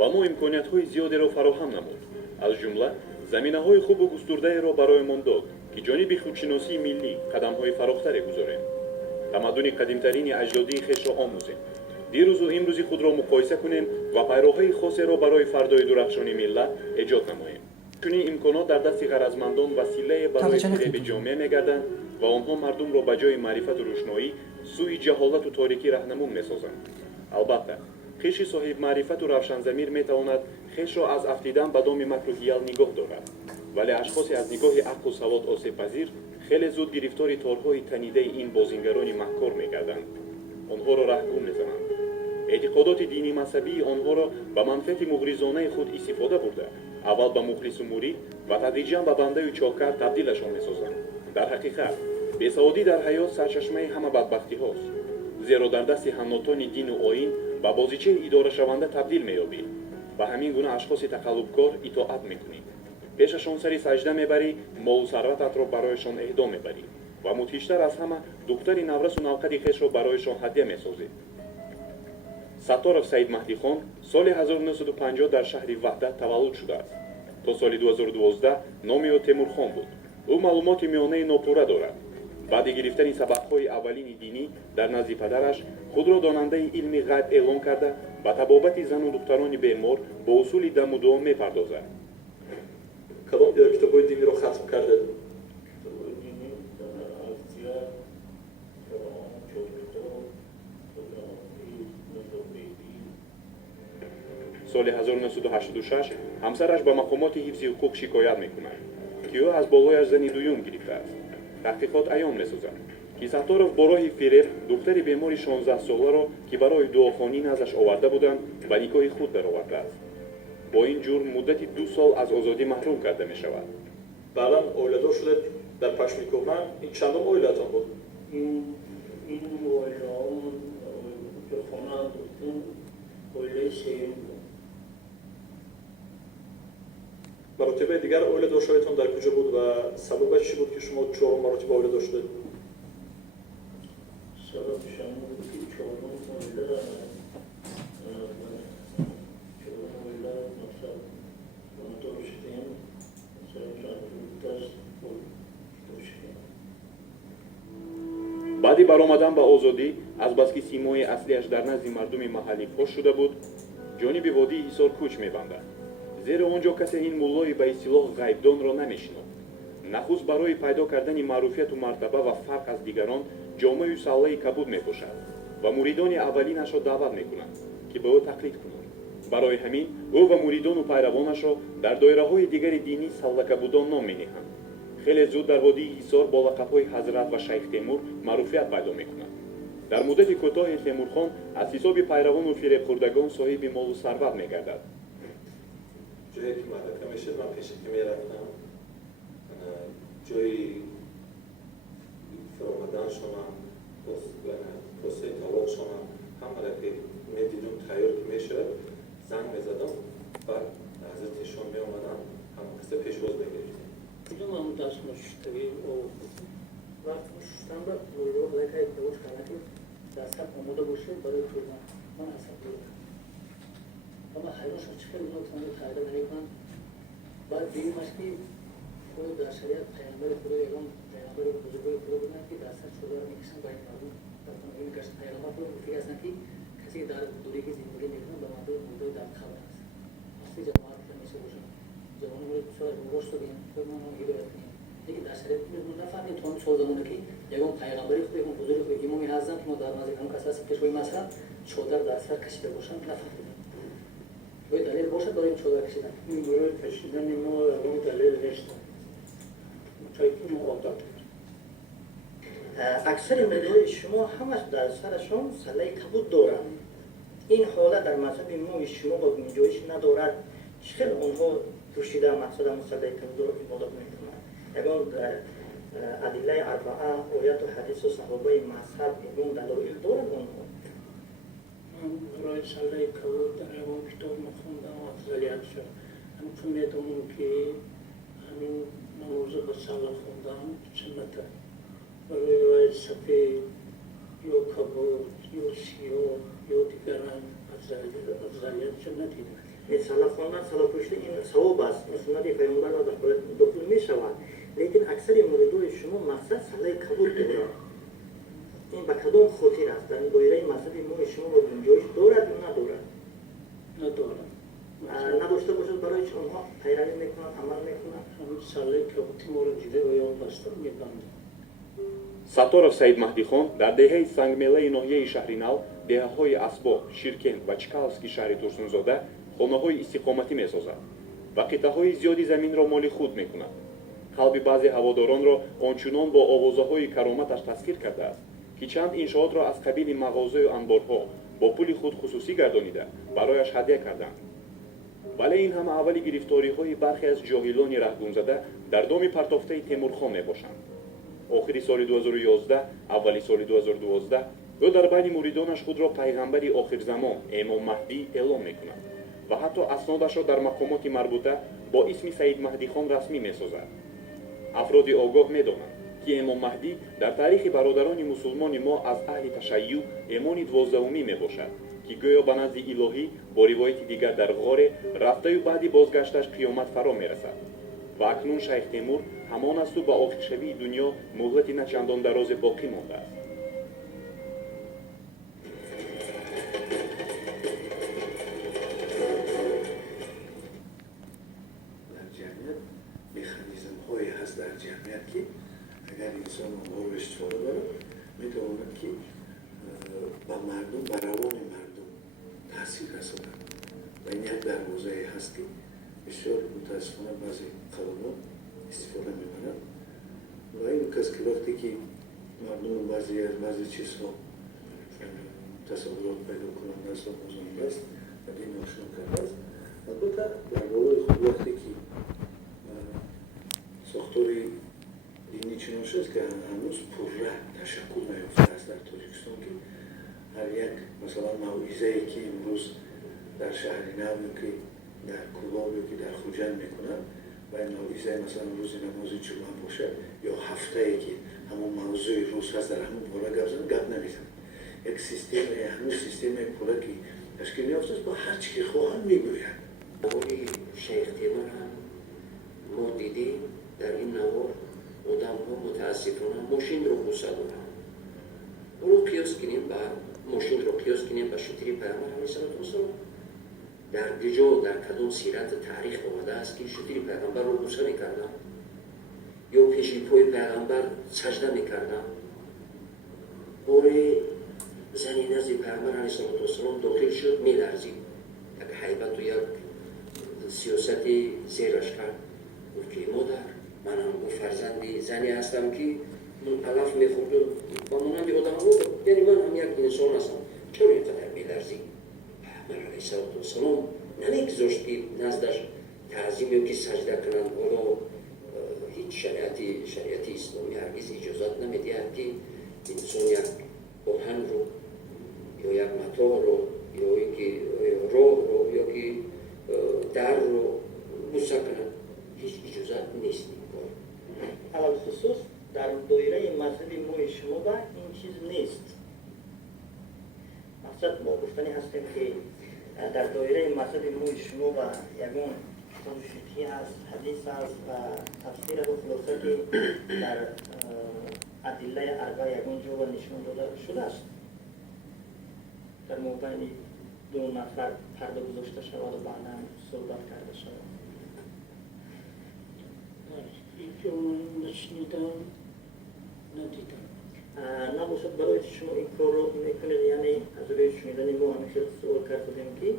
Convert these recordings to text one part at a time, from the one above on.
ва мо имкониятҳои зиёдеро фароҳам намуд. аз ҷумла заминаҳои хубу густурдаеро бароямон дод ки ҷониби худшиносии миллӣ қадамҳои фарохтаре гузорем, тамаддуни қадимтарини аҷдодии хешро омӯзем, дирӯзу имрӯзи худро муқоиса кунем ва пайроҳаи хосеро барои фардои дурахшони миллат эҷод намоем. чунин имконот дар дасти ғаразмандон василае барои фиреби ҷомеа мегарданд ва онҳо мардумро ба ҷои маърифату рӯшноӣ сӯи ҷаҳолату торикӣ раҳнамун месозанд. албатта хиши соҳибмаърифату равшанзамир метавонад хешро аз афтидан ба доми макру ҳиял нигоҳ дорад, вале ашхосе аз нигоҳи ақлу савод осебпазир хеле зуд гирифтори торҳои танидаи ин бозингарони маҳкор мегарданд. онҳоро раҳгум мезананд. эътиқодоти дини мазҳабии онҳоро ба манфиати муғризонаи худ истифода бурда аввал ба мухлису мурид ва тадриҷан ба бандаю чокар табдилашон месозанд. дар ҳақиқат бесаводӣ дар ҳаёт сарчашмаи ҳама бадбахтиҳост, зеро дар дасти ҳаннотони дину оин ба бозичаи идорашаванда табдил меёбӣ. ба ҳамин гуна ашхоси тақаллубкор итоат мекунӣ. пешашон сари саҷда мебарӣ, молу сарвататро барояшон эҳдом мебарӣ ва мудҳиштар аз ҳама духтари наврасу навқади хешро барояшон ҳадя месозӣ. сатторов саидмаҳдихон соли 1950 дар шаҳри ваҳдат таваллуд шудааст. то соли 2012 номи ӯ темурхон буд. ӯ маълумоти миёнаи нопурра дорад. баъди гирифтани сабақҳои аввалини динӣ дар назди падараш худро донандаи илми ғайб эълон карда ба табобати зану духтарони бемор бо усули даму дуо мепардозад. кадом китобҳои диниро хатм кардед? соли 1986 ҳамсараш ба мақомоти ҳифзи ҳуқуқ шикоят мекунад ки ӯ аз болояш зани дуюм гирифтааст. таҳқиқот аён месозад ки сатторов бо роҳи фиреб духтари бемори 16-соларо ки барои дуохонӣ наздаш оварда буданд ба никоҳи худ баровардааст. бо ин ҷурм муддати 2 сол аз озодӣ маҳрум карда мешавад. баъдан оиладор шудед дар пашмикӯҳман. ин чандум оилатон буд? این اولیاءمون که خونه هم بودیم اولیای سیون بود. маротибаи дигар оиладоршавитон дар куҷо буд ва сабабаш чӣ буд ки шумо 4 маротиба оиладор шудед? سببش هم بود که چهارم اولیاء مثلا دور شدیم مثلا دست بود دور شدیم. баъди баромадан ба озодӣ азбаски симои аслиаш дар назди мардуми маҳаллӣ фош шуда буд, ҷониби водии ҳисор кӯч мебандад. зеро он ҷо касе ин муллои ба истилоҳ ғайбдонро намешинод. нахуст барои пайдо кардани маъруфияту мартаба ва фарқ аз дигарон ҷомею саллаи кабуд мепошад ва муридони аввалинашро даъват мекунад ки ба ӯ тақлид кунанд. барои ҳамин ӯ ва муридону пайравонашро дар доираҳои дигари динӣ саллакабудон ном менеҳанд. хеле зуд дар водии ҳисор бо лақабҳои ҳазрат ва шайх темур маъруфият пайдо мекунад. дар муддати кӯтоҳи темурхон аз ҳисоби пайравону фиребхӯрдагон соҳиби молу сарват мегардад. ҷое ки маърака мешуд ман пеше ки мерафтам ҷои фаромаданшонам посаи талоқшонам ҳамаро ки медидум тайёр ки мешавад занг мезадам баъд ҳазратишон меомадам ҳама қисса пешвоз мегирифтем. Кудум ҳам дастмоз шуштавӣ вақт шуштан ба муридо ҳалакай тавош кардам ки дастам омода бошед барои хӯрдан. ман асаб будам. ама ҳайвон шуд чӣ хеле нотони қайда намекунам. баъд дидимаш ки худ дар шариат пайғамбари худо ягон пайғамбари бузургои худо буданд ки дасташ шӯдаро мекашанд байни мардум мекашанд. пайғамбар худо гуфтаги ҳастанд ки касе ки дар дуригӣ зиндагӣ мекунад ба мардуми мурдаи дар қабр аст. асли ҷамоат ҳамеша бошад. ҷавони мурид шояд рост додем ман ҳидоят кунем. лекин дар шариат нафаҳмем то чор замона ки ягон пайғамбари худо ягон бузурги худо имоми аъзам ки мо дар назди ҳамон кас ҳастем пешвои масъалан чодар дар сар кашида бошанд нафаҳмидем. باید دلیل باشد برای این چادر کشیدن. این برای کشیدن ما اون دلیل نیست. چایی که ما عادت اکثر مردای شما همش در سرشان سله کبود دارند. این حالت در مذهب ما شما با گنجایش ندارد. چخیل آنها پوشیده مقصد مسله کبود را عبادت میکنند. یگان در ادله اربعه آیات و حدیث و صحابه مذهب یگان دلایل دارد آنها. من برای سله کبود در اون کتاب مخوندم و افضلیت شد. همچون میدونم که همین نماز با سله خوندم سنته. برای سفید یا کبود یا سیاه یا دیگران افضلیت شد ندیدم. سالا خواندن سالا پشت این ثواب است این سنت پیامبر را داخل می شود لیکن اکثر مریدای شما مقصد سالای قبول دارد این به کدام خاطر است در دایره مذهبی ما شما با گنجایش دارد یا ندارد ندارم. نداشته باشد برای چه آنها پیروی میکنند عمل میکنند همین ساله کبوتی ما رو دیده و یا بستم میبنده. Саторов Саид Маҳдихон дар деҳаи сангмелаи ноҳияи шаҳри Нав, деҳаҳои Асбо, Ширкент ва Чкаловски шаҳри Турсунзода хонаҳои истиқоматӣ месозад ва қитъаҳои зиёди заминро моли худ мекунад. қалби баъзе ҳаводоронро ончунон бо овозаҳои кароматаш таскир кардааст, ки чанд иншоотро аз қабили мағозаю анборҳо бо пули худ хусусӣ гардонида барояш ҳадя карданд. вале ин ҳама аввали гирифториҳои бархе аз ҷоҳилони раҳгумзада дар доми партофтаи Темурхон мебошанд. охири соли 2011 аввали соли 2012 ӯ дар байни муридонаш худро пайғамбари охирзамон эмом маҳдӣ эълон мекунад ва ҳатто аснодашро дар мақомоти марбута бо исми Саид Маҳдихон расмӣ месозад. афроди огоҳ медонанд ки эмом маҳдӣ дар таърихи бародарони мусулмони мо аз аҳли ташайюъ эмони 12-умӣ мебошад ки гӯё ба назди илоҳӣ бо ривояти дигар дар ғоре рафтаю баъди бозгашташ қиёмат фаро мерасад ва акнун шайх Темур ҳамон асту ба охиршавии дунё муҳлати начандон дарозе боқӣ мондааст. در جمعیت مکانیزم هایی هست در جمعیت که اگر انسان اونها رو استفاده داره میتواند که با مردم با روان مردم تاثیر رساند و این یک دروازه هست که بسیار متاسفانه بعضی قوانین استفاده میکنند و این کس که وقتی که مردم بعضی چیزها تصورات پیدا کنند است و مزاحم است و دین آشنا کرده است البته در بالای خود وقتی که ساختاری دینی چنانش است که هنوز پرره تشکل نیافته است در تاجیکستان که هر یک مثلا موعظه‌ای که امروز در شهر نو که در کلاب که در خوجند میکنند و این موعظه مثلا روز نماز جمعه باشد یا هفته‌ای که همون موضوع روز هست در همون باره گپ نمیزنند یک سیستم هنوز سیستم پوله که تشکیل نیافته است با هر چی که خواهند میگویند. نوار شیخ تیمور هم ما دیدیم در این نوار آدم ها متاسفانه ماشین رو بوسه دارن اونو قیاس کنیم با ماشین رو قیاس کنیم با شتری پیامبر علیه السلام در کجا در کدام سیرت تاریخ آمده است که شتری پیامبر رو بوسه میکردن یا پیشی پای پیامبر سجده میکردن باره زنی نزد پیامبر علیه السلام داخل شد میلرزید یک حیبت و یک سیاست زیرش کرد گفت که مادر منم او فرزندی زنی هستم که من علف میخورد و مانند آدم بود یعنی من هم یک انسان هستم چرا اینقدر میلرزی پیامبر علیه السلام نمیگذاشت که نزدش تعظیم یا که سجده کنند والا هیچ شریعتی اسلامی هرگز اجازت نمیدهد که انسان یک آهن رو یا یک متاع رو یا اینکه راه رو یا که در رو بوسه کنند هیچ اجازت نیست. علال خصوص در دایره مذهبی ما شما با این چیز نیست. مقصد ما گفتنی هستیم که در دایره مذهبی ما شما با یگون کتاب فقهی هست، حدیث هست و تفسیر و خلاصه در ادله اربعه یگون جو و نشون داده شده است. در مبین دو نفر پرده گذاشته شود و بعدا صحبت کرده شود. که نشنیدم ندیدم نباشد برای شما این کار رو میکنید یعنی از روی شنیدن ما همیشه سوال کردیم که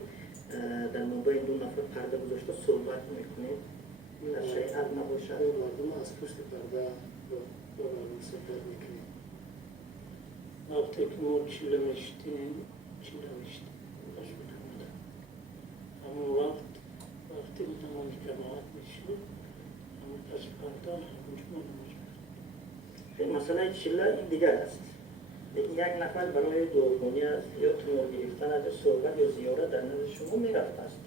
در مبین دو نفر پرده گذاشته صحبت میکنید در شریعت نباشد مردم از پشت پرده با صحبت میکنیم وقتی که ما چیله میشتیم باشون همونه همون وقتی نماز جماعت میشیم همون پس پرده همونجا ما نماز میکنیم مسئله چیله این دیگر است لیکن یک نفر برای دورگونیت یا تمور گرفتن از صحبت یا زیارت در نزد شما میرفت است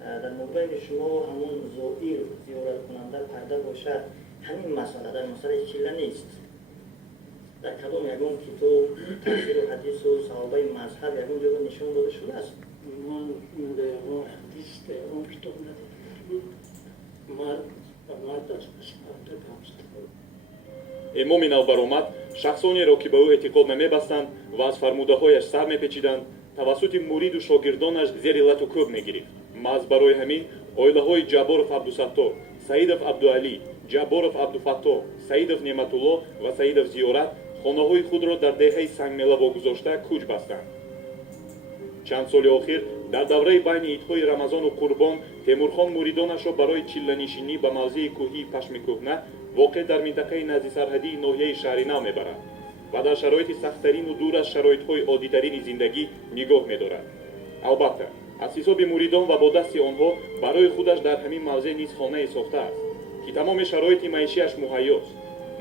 در مبین شما همون زائر زیارت کننده پرده باشد همین مسئله در مسئله چیله نیست در کدام یگون کتاب تفسیر و حدیث و صحابه مذهب یگون جا نشون داده شده است من حدیث دستش کرده داشت. امام نوبرآمد شخصانی را که به او اعتقاد نمی‌بستند و از فرموده‌هایش سر می‌پیچیدند توسط مرید و شاگردانش زیر لط و کوب می‌گرفت. محض برای همین اویله‌های جبارов عبدالستار، سعیدов عبدوعلی، جبارов عبدالفتاح، سعیدов نعمتالله و سعیدов زیارت خانه‌های خود را در دهه سنگملا واگذاشته کوچ بستند. چند سال آخر در دوره بین عیدهای رمضان و قربان تیمورخان مریدانش را برای چیله‌نشینی به موضع کوهی پشمکهنه واقع در منطقه نزدیک سرحدی ناحیه شهر نو میبرد و در شرایط سخت‌ترین و دور از شرایط‌های عادی‌ترین زندگی نگاه می‌دارد. البته از حساب مریدان و با دست آنها برای خودش در همین موضع نیز خانه ساخته است که تمام شرایط معیشی‌اش مهیاست.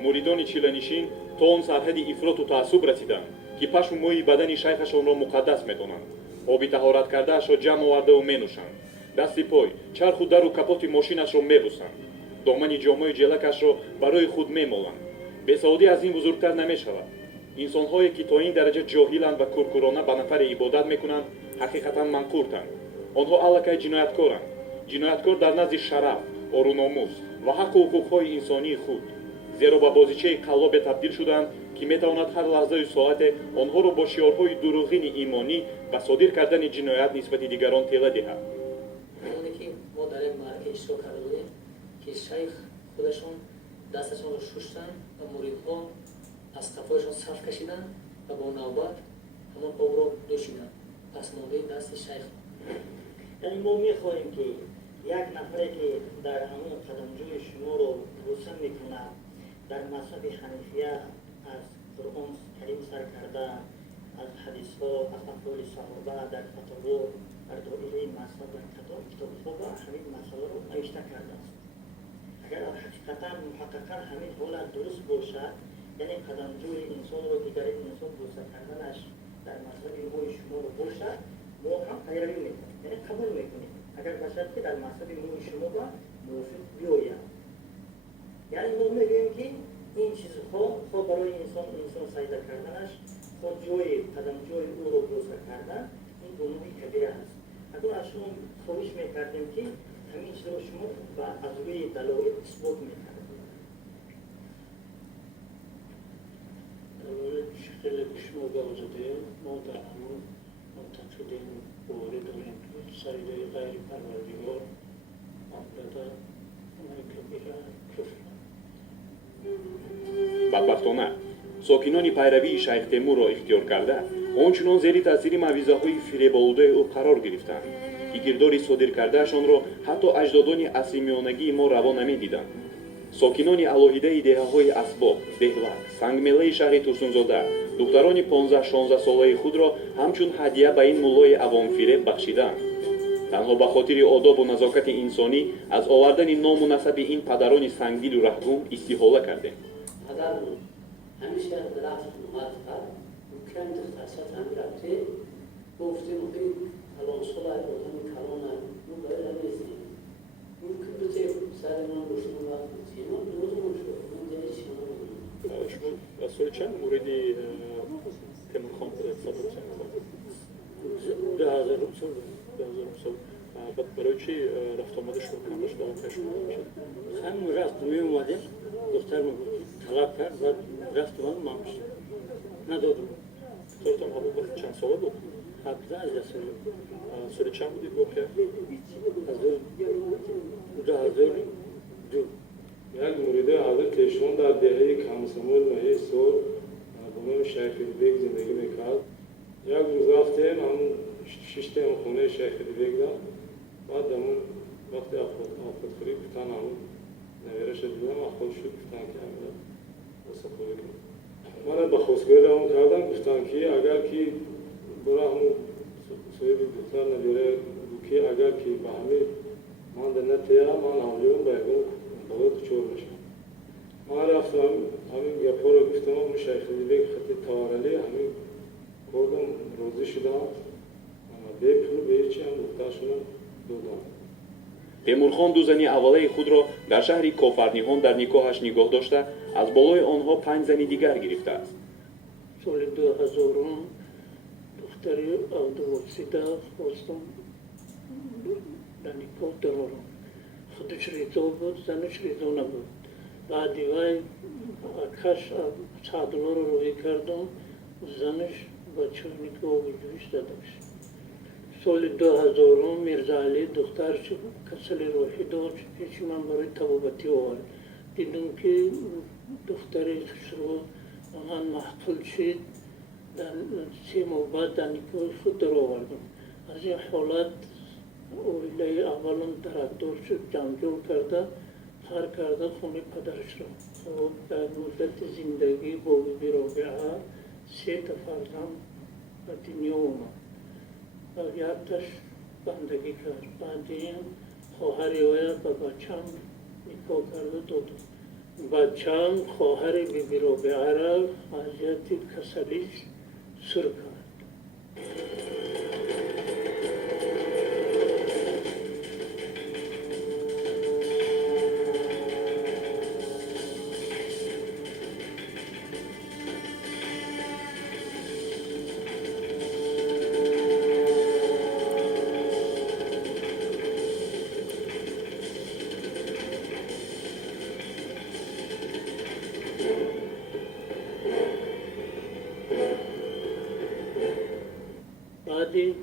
مریدان چیله‌نشین تا آن سرحد افراط و تعصب رسیدند که پشم و موی بدن شیخشان را مقدس می‌دانند. آبی طهارت کرده‌اش را جمع آورده و می‌نوشند. دست پای، چرخ و در و کپوت ماشینش را می‌بوسند. دامن جامه جلکش را برای خود می‌مالند. بی‌سوادی از این بزرگتر نمی‌شود. انسان‌هایی که تا این درجه جاهلند و کورکورانه به نفر عبادت می‌کنند حقیقتاً منقورتند. آنها الکی جنایتکارند. جنایتکار در نزد شرف، آر و ناموس و حق و حقوق‌های انسانی خود. زیرا به بازیچه قلاب تبدیل شدند که می‌تواند هر لحظه و ساعت آنها را با شعارهای دروغین ایمانی و صادر کردن جنایت نسبت دیگران طلا دهد. اونی که ما در این معرکه اشتراک کرده بودیم که شیخ خودشون دستشون رو شستن و مریدها از کفایشون صف کشیدن و با نوبت همون آب رو دوشیدن. پس نوبه دست شیخ. یعنی ما میخواهیم که یک نفری که در همون قدمجوی شما رو بوسه میکنه در مذهب حنیفیه از قرآن کریم سر کرده، از حدیث ها، از افعال صحابه در فتاوا در دایره مذهب در کتاب‌ها و همین مسائل رو نوشته کرده است. اگر حقیقتا محققا همین حالت درست باشد، یعنی قدمجوی انسان رو دیگر انسان بوسه کردنش در مذهب ما شما رو باشد، ما هم پیروی میکنیم، یعنی قبول میکنیم اگر باشد که در مذهب ما شما با موافق بیاید. یعنی ما میگوییم که این چیزها خود برای انسان سجده کردنش، خود جای قدم جای او رو بوسه کردن، این گناهی کبیره است. اگر از شما خواهش میکردیم که همین چیز رو شما از روی دلایل اثبات میکردیم. در مورد شکل شما بازده ما در همون معتقدین باوری داریم که سجده غیر پروردگار معبده گناه کبیره کفر. بدبختانه ساکنان پیروی شیخ تیمور را اختیار کرده آنچنان زیر تاثیر موعظه‌های فریب‌آلوده او قرار گرفتند که کردار صادر کردهشان را حتی اجدادان عصر میانگی ما روا نمی‌دیدند. ساکنان علاهیده دهه‌های اسباب، دهلک، سنگمله شهر توسنزاده دختران 15-16 ساله خود را همچون هدیه به این مولای عوام‌فریب بخشیدند. تنها به خاطر آداب و نزاکت انسانی از آوردن نام و نسب این پدران سنگدل و رهگم استحاله کردیم. اگر همیشه درخت اومد کرد ممکن دخترسات هم رفته گفتیم که کلان سال آدم کلان اون باید نمیستیم ممکن بوده سر من روشن وقت بودیم ما دوزمون شد من دیگه چی شما سال چند موردی تیمورخان صدر چند سال؟ 10,000 سال. برای چی رفت آمدش رو کمش دارم کشم شد؟ همون رفت می اومدیم دختر رو طلب کرد و رفت اومد مامش ندادم. دخترتان همون وقت چند ساله بود؟ 17 ساله. سال چند بودید واقعا؟ از 2002. یک مورد حضرت ایشان در دهه کمسمول نهه سال به نام شیخ بیگ زندگی میکرد. یک روز رفتیم هم شیشتیم خونه شیخ بیگ را بعد همون وقتی آفتخوری گفتن همون نویرش دیدم خود شد گفتن که همین واسه خوری کنم. من به خواستگاه روان کردم گفتن که اگر که برای همون صاحب دختر نویره که اگر که به همین من در نتیه من اولیون باید باید چور میشم. من رفتم همین گپا رو گفتم همون شیخ بیگ خطی تارالی همین کردم روزی شدم به پول به هیچی هم دخترشونم دادم. تیمورخان دو زنی اوله خود را در شهر کافرنیهان در نکاحش نگاه داشته از بالای آنها 5 زن دیگر گرفته است. سال 2000 دختر عبدالواسیده خواستم در نکاح درارم. خودش ریزو بود، زنش ریزو نبود. بعد دیوای کاش چادر رو روی کردم، زنش با چونیکو و جوش دادش. سال 2000 میرزا علی دخترش کسل روحی داشت، پیش من برای طبابتی آورد. دیدم که دختری خسرو آن محفل شد، در 3 ماه بعد در نیکوی خود در آوردم. از این حالت اولیه اولم تراکتور شد، جمع کرده، کار کرده خونه پدرش را. خب در مدت زندگی با بی رابعه 3 فرزند به دنیا اومد. یادش بندگی کرد. بعد این خواهری باید به بچم نکاح کرده داد. بچم خواهر بی رابعه را حاجت کسلیش سر کرد. بعدی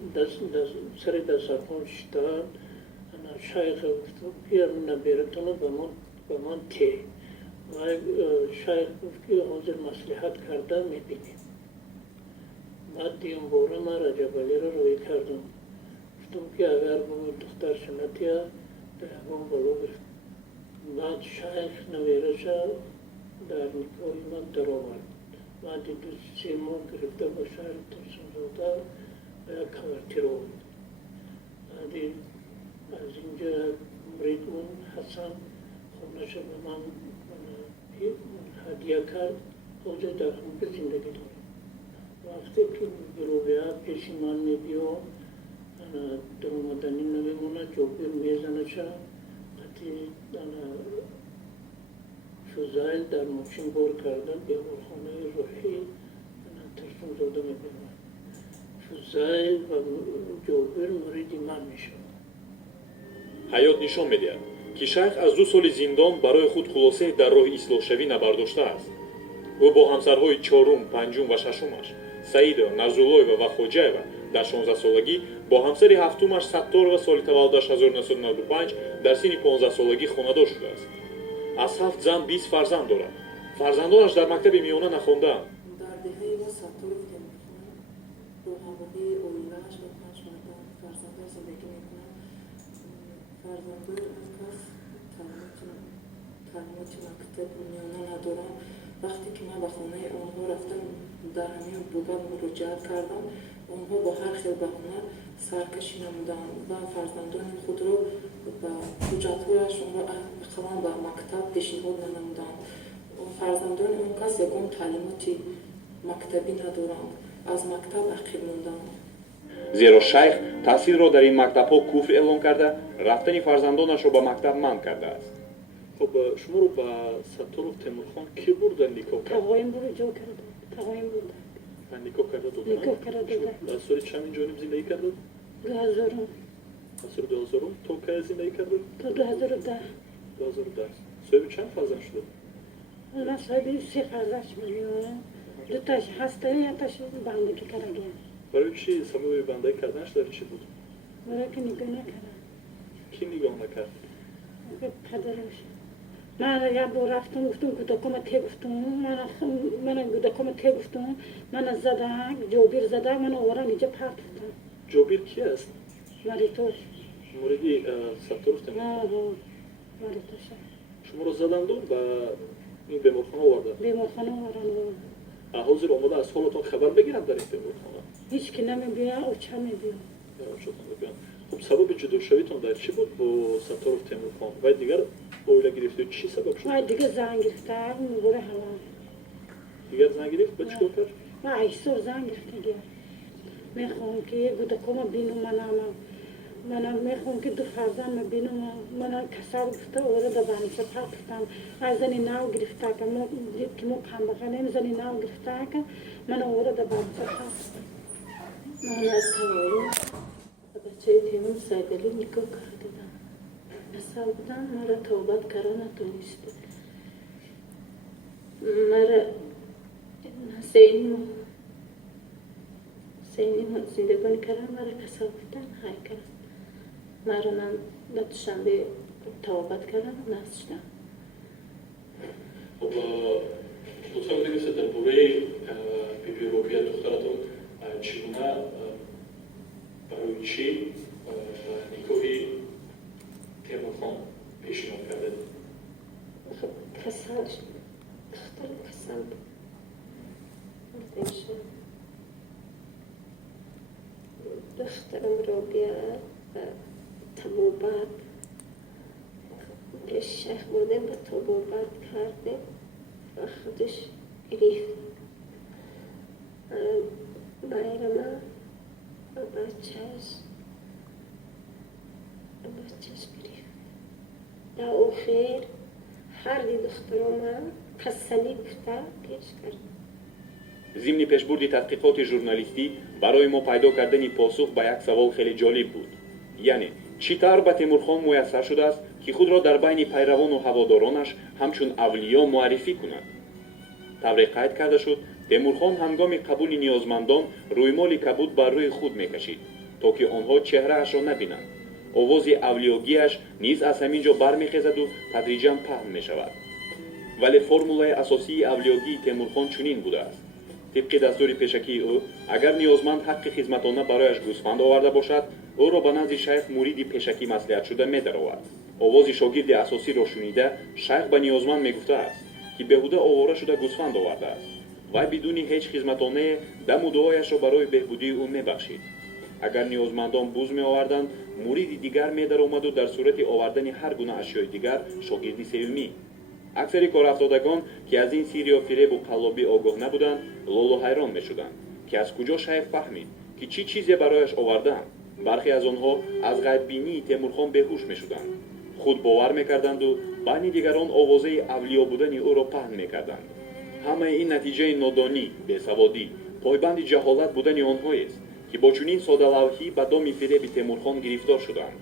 سر دسترخوان شدن شایخ گفت بیارم نبیرتون به من تی و شایخ گفت که حاضر مصلحت کرده میبینیم. بعد دیم بوره من رجبالی رو روی کردم، گفتم که اگر بود دختر شنتیا درگم بلو گفت. بعد شایخ نویرش در نکاحی من در آورد. بعد 2-3 ماه گرفته با شایخ ترسم زاده باید کورتی رو بود. بعدی از اینجا مرید اون حسن خونش به من هدیه کرد، اوجه در خونه زندگی دارم. وقتی که روبیه پیش من میبیام در اومدنی نمیمونه، جوبیر میزنه شد وقتی شوزایل در ماشین بار کردن به خانه روحی ترسم زاده میبینم. شوزایل و جوبیر موریدی من میشه. ҳаёт нишон медиҳад ки шайх аз 2 соли зиндон барои худ хулосае дар роҳи ислоҳшавӣ набардоштааст. ӯ бо ҳамсарҳои 4, 5 ва 6 саида, назруллоева ва хоҷаева дар 16 солагӣ бо ҳамсари 7 сатторова соли таваллудаш 1995 дар синни 15 солагӣ хонадор шудааст. аз 7 зан 20 фарзанд дорад. фарзандонаш дар мактаби миёна нахондаанд. дар деҳаи мо сатторов темирхона бо ҳавоҳои оилааш ва 5 марда фарзандон зиндагӣ мекунад. фарзандои кас таълимоти мактаби миёна надоранд. вақте ки ман ба хонаи онҳо рафтам, дар ҳамин бобат муроҷиат кардам, онҳо бо ҳар хел баҳона саркашӣ намуданд ва фарзандони худро ба ҳуҷҷатҳояшонро қалам ба мактаб пешниҳод нанамуданд. фарзандони он кас ягон таълимоти мактабӣ надоранд, аз мактаб ақиб монданд. зеро шайх таҳсилро дар ин мактабҳо куфр эълон карда, рафтани фарзандонашро ба мактаб манъ кардааст. خب شما رو با ستارов تیمورخان کی بردن نکاح کرد؟ تقایم رو جو کرده، تقایم بود. نکاح کرده دادن؟ نکاح کرده دادن. از سال چند جانب زندگی کرده؟ 2000 از سال 2000 تا کی زندگی کرده؟ تا 2010. 2010 صاحب چند فرزند شده؟ من صاحب 3 فرزند شدم. 2 تاش هسته یا تاش بندگی کرده. برای چی سبب بندگی کردنش در چی بود؟ برای که نگاه نکرد. کی نگاه نکرد؟ پدرش. من یا با رفتم گفتم گودکم تی گفتم من گودکم تی گفتم من زده جوبیر زده من آورم اینجا پرت گفتم. جوبیر کی است؟ مریتوش. موردی ستارov تیمورخان. مریتوش. شما رو زدند و این بیمارخانه آوردند. بیمارخانه آوردند. حاضر آمده از حالتون خبر بگیرند در این بیمارخانه؟ هیچ کی نمیبینه او چه میبینه. خب سبب جداشویتون در چی بود با ستارov تیمورخان و دیگر اویلا گرفته چی سبب شد؟ من دیگه زنگ گرفته میگوره حالا. دیگر زنگ گرفت به چیکار کرد؟ من ایسور زنگ گرفته دیگر. میخوام که گودکم بینم من میخوام که 2 فرزند بینم من کسال گفته اوره در بانیچه پاک گفتم من زنی ناو گرفته که مو کم بخنیم زنی ناو گرفته که من اوره در بانیچه پاک گفتم. من از تمایی بچه تیمون سایدلی نکاح کردم. کسل بودن مرا توبت کردن نتونسته. مرا سینیم زندگانی کردن مرا کسل بودن های کردن. مرا نتوشن به توبت کردن نستشدن. خب لطفا بگید درباره بیبی روبیه دخترتون چگونه برای چی نیکوهی تیمورخان پیشنهاد کرده؟ کسل شد. دخترم کسل بود. دخترم روبیه تبوبت پیش شیخ بودیم به تبوبت کرده و خودش گریخت. بایرما و بچهش گریخت. در آخر هر دی دخترم کسلی گفته پیش کرد. ضمن پیشبرد تحقیقات ژورنالیستی برای ما پیدا کردن پاسخ به یک سوال خیلی جالب بود. یعنی چطور به تیمورخان میسر شده است که خود را در بین پیروان و هوادارانش همچون اولیا معرفی کند؟ طوری قید کرده شد تیمورخان هنگام قبول نیازمندان رویمال کبود بر روی خود میکشید تا که آنها چهرهاش را نبینند. آواز اولیاگیش نیز از همین جا برمیخیزد و تدریجا پهن میشود. ولی فرمولای اساسی اولیاگی تیمورخان چنین بوده است: طبق دستور پیشکی او اگر نیازمند حق خدمتانه برایش گوسفند آورده باشد او را به نزد شیخ مرید پیشکی مصلحت شده می‌درآورد. آواز شاگرد اساسی را شنیده شیخ به نیازمند میگفته است که بهوده آواره شده گوسفند آورده است. وی بدون هیچ خدمتانه دم و دعایش را برای بهبودی او میبخشید. اگر نیازمندان بوز می‌آوردند مرید دیگر می‌درآمد و در صورت آوردن هر گونه اشیای دیگر شاگرد سومی. اکثر کارافتادگان که از این سیر یا فریب و قلابی آگاه نبودند لال و حیران می‌شدند که از کجا شیخ فهمید که چی چیزی برایش آوردند. برخی از آنها از غیب‌بینی تیمورخان بیهوش می‌شدند. خود باور می‌کردند و بین دیگران آوازه اولیا بودن او را پهن می‌کردند. همه این نتیجه نادانی، بیسوادی، پایبند جهالت بودن آنهایی است که با چنین ساده‌لوحی به دام فریب تیمورخان گرفتار شدند.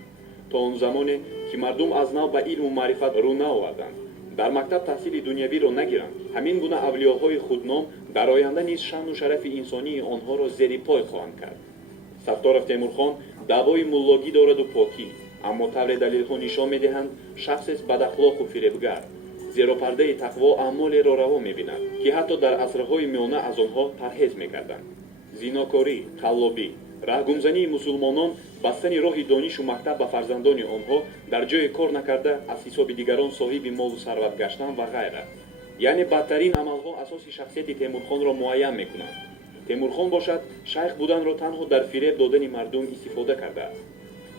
تا آن زمانی که مردم از نو به علم و معرفت رو نآوردند، در مکتب تحصیل دنیوی را نگیرند، همین گونه اولیاهای خودنام در آینده نیز شأن و شرف انسانی آنها را زیر پای خواهند کرد. ستارف تیمورخان دعوای ملاگی دارد و پاکی، اما طور دلیل‌ها نشان می‌دهند شخص است بداخلاق و فریبگر، زیرا پرده تقوا اعمال را روا می‌بیند که حتی در عصرهای میانه از آنها پرهیز می‌کردند. زیناکاری، قلابی، رهگمزنی مسلمانان، بستن راه دانش و مکتب به فرزندان آنها، در جای کار نکرده از حساب دیگران صاحب مال و ثروت گشتن و غیره. یعنی بدترین عملها اساس شخصیت تیمورخان را معین می‌کنند. تیمورخان باشد شیخ بودن را تنها در فریب دادن مردم استفاده کرده است.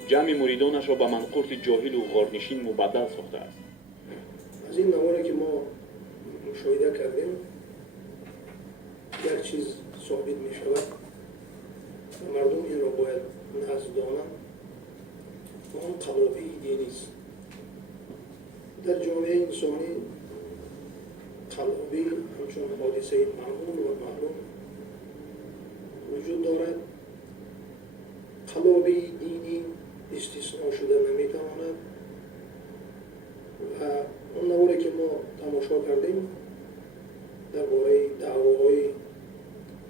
جمع مریدانش را به منقورت جاهل و غارنشین مبدل ساخته است. از این موارد که ما مشاهده کردیم یک چیز ثابت می شود و مردم این را باید نزد دانند و آن قلابی دینی است. در جامعه انسانی قلابی همچون حادثه معمول و معلوم وجود دارد. قلابی دینی استثناء شده نمیتواند و اون نواری که ما تماشا کردیم درباره دعواهای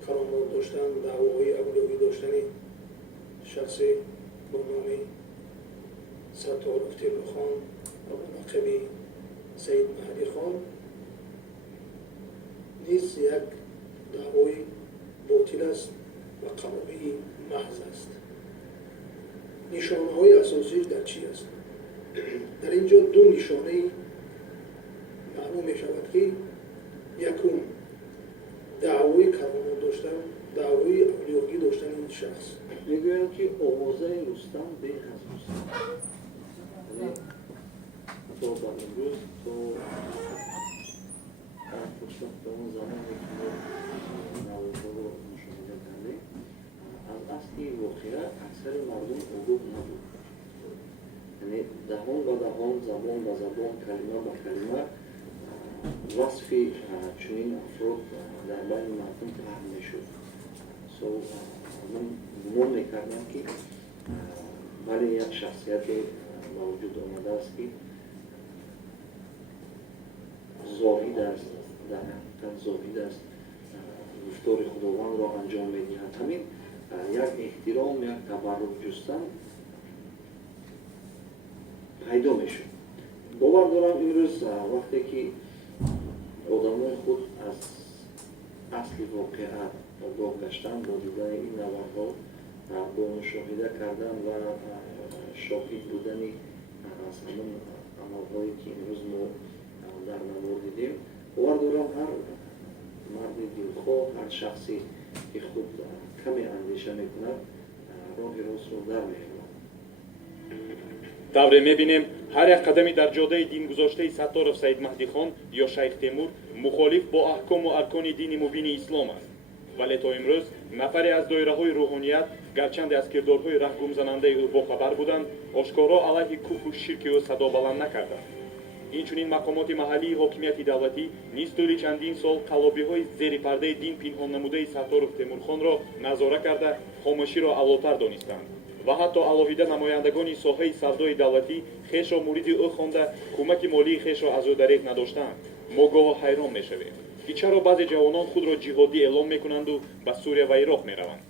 کرامات داشتن، دعواهای اولیایی داشتن شخص با نام ستارف تیمورخان و با لقب سید مهدی خان نیز یک دعوای باطل است و قلابی محض است. نشانه های اساسی در چی است؟ در اینجا دو نشانه معلوم می شود که یکم دعوای کرامات داشتن، دعوای اولیاگی داشتن این شخص. میگویند که آوازه رستم به از رستم، یعنی تا به امروز تا در فرصت به اون زمانی که نوازها رو مشاهده کردیم از اصلی واقعه اکثر مردم آگاه نبود. یعنی دهان به دهان، زبان به زبان، کلمه به کلمه وصف چنین افراد در بین مردم پهن میشد. من گمان میکردم که ولی یک شخصیت موجود آمده است که زاهد است، در حقیقت زاهد است، گفتار خداوند را انجام می‌دهد. همین یک احترام، یک تبرک جستن پیدا میشد. باور دارم امروز وقتی که آدمای خود از اصل واقعیت آگاه گشتن، با دیدن این نبردها، با مشاهده کردن و شاهد بودن از همون عملهایی که امروز ما در نمار دیدیم، باور دارم هر مرد دلخواه، هر شخصی که خود کمی اندیشه میکند راه راست رو در می‌یابد. тавре мебинем ҳар як қадами дар ҷодаи дингузоштаи сатторов саидмаҳдихон ё шайх темур мухолиф бо аҳкому аркони дини мубини ислом аст, вале то имрӯз нафаре аз доираҳои рӯҳоният гарчанде аз кирдорҳои раҳгумзанандаи ӯ бохабар буданд, ошкоро алайҳи куфру ширки ӯ садо баланд накарданд. инчунин мақомоти маҳаллии ҳокимияти давлатӣ низ тӯли чандин сол қаллобиҳои зери пардаи дин пинҳон намудаи сатторов темурхонро назора карда хомӯширо авлотар донистанд ва ҳатто алоҳида намояндагони соҳаи савдои давлатӣ хешро муриди ӯ хонда кӯмаки молии хешро аз ӯ дареғ надоштанд. мо гоҳо ҳайрон мешавем ки чаро баъзе ҷавонон худро ҷиҳодӣ эълон мекунанду ба Сурия ва Ироқ мераванд,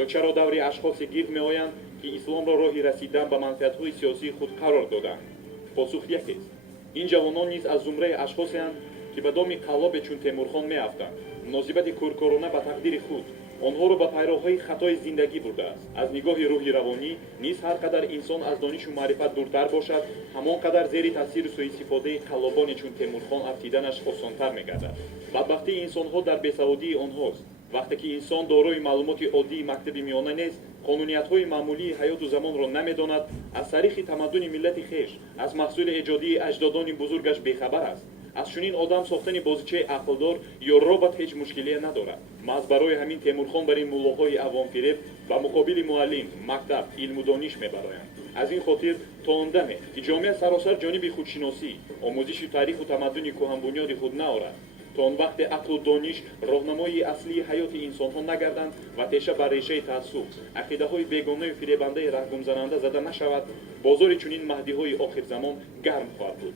ё чаро даври ашхосе гирд меоянд ки исломро роҳи расидан ба манфиатҳои сиёсии худ қарор доданд. посух якест: ин ҷавонон низ аз зумраи ашхосеанд ки ба доми қаллобе чун Темурхон меафтанд, муносибати кӯркорона ба тақдири худ онҳоро ба пайроҳҳои хатои зиндагӣ бурдааст. аз нигоҳи рӯҳи равонӣ низ ҳар қадар инсон аз донишу маърифат дуртар бошад, ҳамон қадар зери таъсиру суистифодаи қаллобоне чун Темурхон афтиданаш осонтар мегардад. бадбахтии инсонҳо дар бесаводии онҳост. вақте ки инсон дорои маълумоти оддии мактаби миёна нест, қонуниятҳои маъмулии ҳаёту замонро намедонад, аз таърихи тамаддуни миллати хеш, аз маҳсули эҷодии аҷдодони бузургаш бехабар аст, аз чунин одам сохтани бозичаи ақлдор ё робот ҳеҷ мушкилие надорад. маҳз барои ҳамин Темурхон бар ин муллоҳои авомфиреб ба муқобили муаллим, мактаб, илму дониш мебароянд. аз ин хотир то он даме ки ҷомеа саросар ҷониби худшиносӣ, омӯзишу таъриху тамаддуни кӯҳанбунёди худ наорад, то он вақте ақлу дониш роҳнамои аслии ҳаёти инсонҳо нагарданд ва теша бар решаи таассуб, ақидаҳои бегонаю фиребандаи раҳгумзананда зада нашавад, бозори чунин маҳдиҳои охирзамон гарм хоҳад буд.